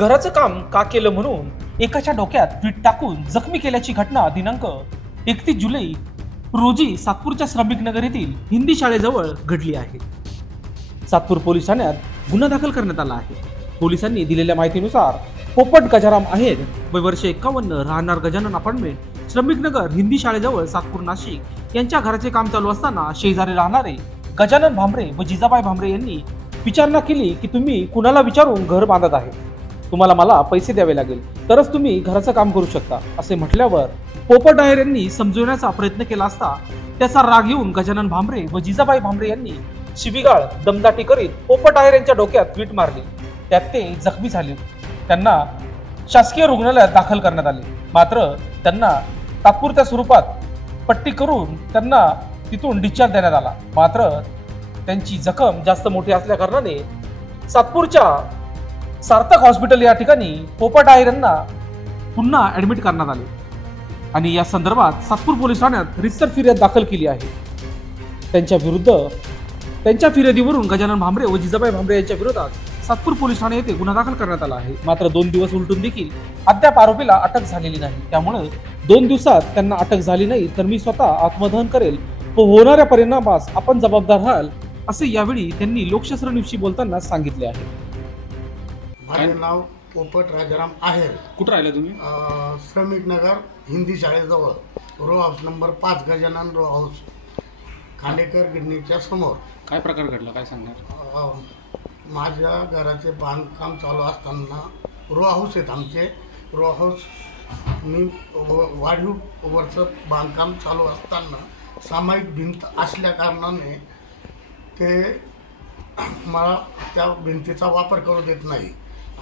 घराचं काम का केलं म्हणून एकाच्या डोक्यात वीट टाकून जखमी केल्याची घटना दिनांक 31 जुलै रोजी सातपूरच्या श्रमिक नगर येथील हिंदी शाळेजवळ घडली आहे। सातपूर पोलीस ठाण्यात गुन्हा दाखल करण्यात आला आहे। पोलिसांनी दिलेल्या माहितीनुसार पोपट गजाराम आहेर वय वर्ष 51 राहणार गजानन अपार्टमेंट श्रमिक नगर हिंदी शाळेजवळ सातपूर नाशिक यांच्या घराचे काम चालू असताना शेजारी राहणारे गजानन भांबरे व जिजाबाई भांबरे यांनी विचारणा केली की तुम्ही कुणाला विचारून घर बांधत आहे, तुम्हाला मला पैसे द्यावे लागेल तरच तुम्ही घराचं काम करू शकता असे म्हटल्यावर पोपट आहेर यांनी समजवण्याचा प्रयत्न केला असता त्याचा राग येऊन गजानन भांबरे व जिजाबाई भांबरे यांनी शिवीगाळ दमदाटी करीत पोपट आहेर यांच्या डोक्यात वीट मारली। त्यात ते जखमी झाले। त्यांना शासकीय रुग्णालयात दाखल करण्यात आले, मात्र त्यांना तात्पुरत्या स्वरूपात पट्टी करून त्यांना तिथून डिस्चार्ज देण्यात आला। मात्र त्यांची जखम जास्त मोठी असल्या कारणाने सातपूरच्या सार्थक हॉस्पिटल या ठिकाणी पोपट आहेर यांना पुन्हा ऍडमिट करण्यात आले आणि या संदर्भात सातपूर पोलीस ठाण्यात रितसर फिर्याद दाखल केली आहे। त्यांच्या फिर्यादीवरून गजानन भांबरे व जिजाबाई भांबरे यांच्या विरोधात सातपूर पोलीस ठाणे येथे गुन्हा दाखल करण्यात आला आहे। मात्र 2 दिवस उलटून देखील अद्याप आरोपीला अटक झालेली नाही। त्यामुळे 2 दिवसात त्यांना अटक झाली नाही तर मी स्वतः आत्मदहन करेल व होणाऱ्या परिणामास आपण जबाबदार राहाल असे यावेळी त्यांनी लोकशास्त्र न्यूजशी बोलताना सांगितले आहे। माझे नाव पोपट गजाराम आहेर। कुठे राहिला तुम्ही? श्रमिक नगर हिंदी शाळेजवळ row house number 5 Gajanan row house Khandekar गिरणीच्या समोर। काय प्रकार घडला काय सांगणार? माझ्या घराचे बांधकाम चालू असताना रो हाऊस आहेत आमचे। रो हाऊस मी वाढीव वरचं बांधकाम चालू असताना सामायिक भिंत असल्या कारणाने ते मला त्या भिंतीचा वापर करू देत नाही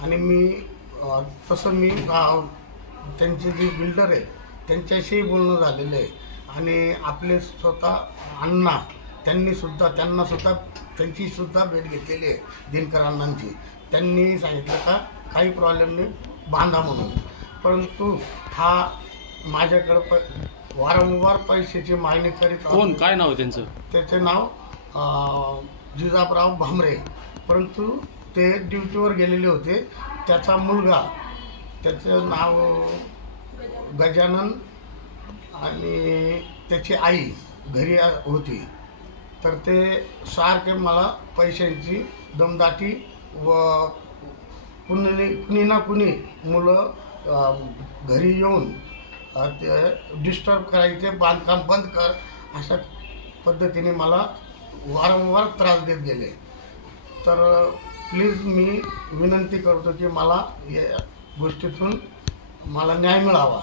आणि मी त्यांचे जे बिल्डर आहे त्यांच्याशी बोलणं झालेलं आहे आणि आपले स्वतः अण्णा त्यांना सुद्धा त्यांची सुद्धा भेट घेतलेली आहे दिनकर अण्णांची। त्यांनी सांगितलं का काही प्रॉब्लेम नाही बांधा म्हणून, परंतु हा माझ्याकडं वारंवार पैशाची मागणी करीत। कोण काय नाव त्यांचं? त्याचे नाव जिजाबाई भांबरे, परंतु ते ड्युटीवर गेलेले होते। त्याचा मुलगा त्याचं नाव गजानन आणि त्याची आई घरी होती, तर ते सारखे मला पैशांची दमदाटी व कुणी ना कुणी मुलं घरी येऊन ते डिस्टर्ब करायचे, बांधकाम बंद कर अशा पद्धतीने मला वारंवार त्रास देत गेले। तर प्लीज मी विनंती करतो की मला या गोष्टीतून मला न्याय मिळावा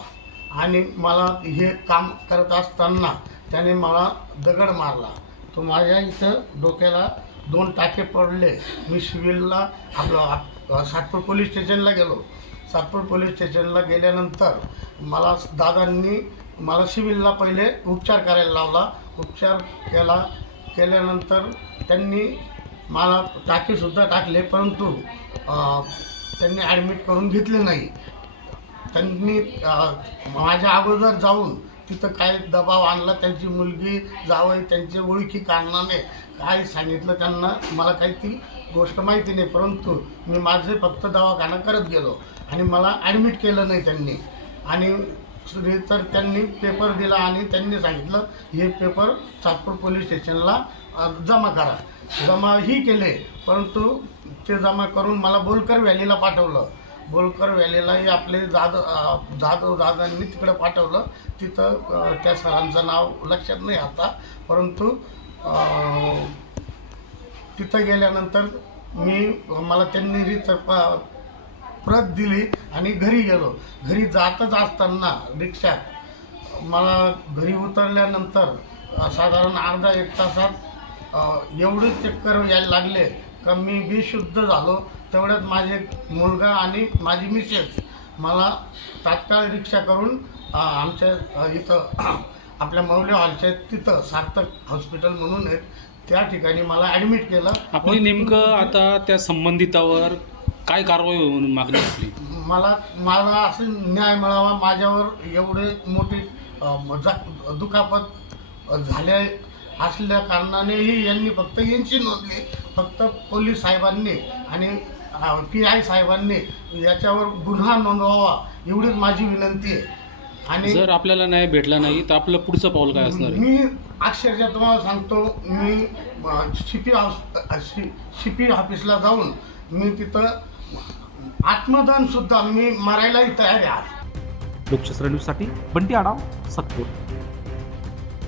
आणि मला हे काम करत असताना त्याने मला दगड मारला। तो माझ्या इथं डोक्याला 2 टाके पडले। मी सिव्हिलला आपलं सातपूर पोलीस स्टेशनला गेलो। सातपूर पोलीस स्टेशनला गेल्यानंतर मला दादांनी मला सिव्हिलला पहिले उपचार करायला लावला। उपचार केल्यानंतर त्यांनी मला टाकेसुद्धा टाकले, परंतु त्यांनी ॲडमिट करून घेतले नाही। त्यांनी माझ्या अगोदर जाऊन तिथं काय दबाव आणला, त्यांची मुलगी जावई त्यांचे ओळखी कारणाने काय सांगितलं त्यांना मला काही ती गोष्ट माहिती नाही, परंतु मी माझे फक्त दवाखाना करत गेलो आणि मला ॲडमिट केलं नाही त्यांनी। आणि तर त्यांनी पेपर दिला आणि त्यांनी सांगितलं हे पेपर सातपूर पोलीस स्टेशनला जमा करा। जमाही केले, परंतु ते जमा करून मला बोलकर व्हॅलीला पाठवलं। बोलकर व्हॅलीलाही आपले जाधव दादांनी तिकडे पाठवलं। तिथं त्या सरांचं नाव लक्षात नाही आता, परंतु तिथं गेल्यानंतर मला त्यांनी प्रत दिली आणि घरी गेलो। घरी जातच असताना रिक्षात मला घरी उतरल्यानंतर साधारण अर्धा 1 तासात एवढे चक्कर यायला लागले का मी बेशुद्ध झालो। तेवढ्यात माझे मुलगा आणि माझी मिसेस मला तात्काळ रिक्षा करून आमच्या इथं आपल्या मौल्य हॉलच्या तिथं सार्थक हॉस्पिटल म्हणून आहे त्या ठिकाणी मला ॲडमिट केलं। आपली नेमकं आता त्या संबंधितावर काय कारवाई म्हणून मागणी आपली? मला असं न्याय मिळावा। माझ्यावर एवढे मोठी दुखापत झाल्या असल्या कारणानेही यांनी फक्त यांची नोंदली, फक्त पोलीस साहेबांनी आणि PI साहेबांनी याच्यावर गुन्हा नोंदवावा एवढीच माझी विनंती आहे. आणि जर आपल्याला न्याय भेटला नाही तर आपलं पुढचं पाऊल काय असणार आहे? मी अक्षरशः तुम्हाला सांगतो, मी CP ऑफिसला जाऊन मी तिथं आत्मदान सुद्धा मी मरायलाही तयार आहे. लोकशास्त्र न्यूजसाठी बंटी आढाव, सातपूर.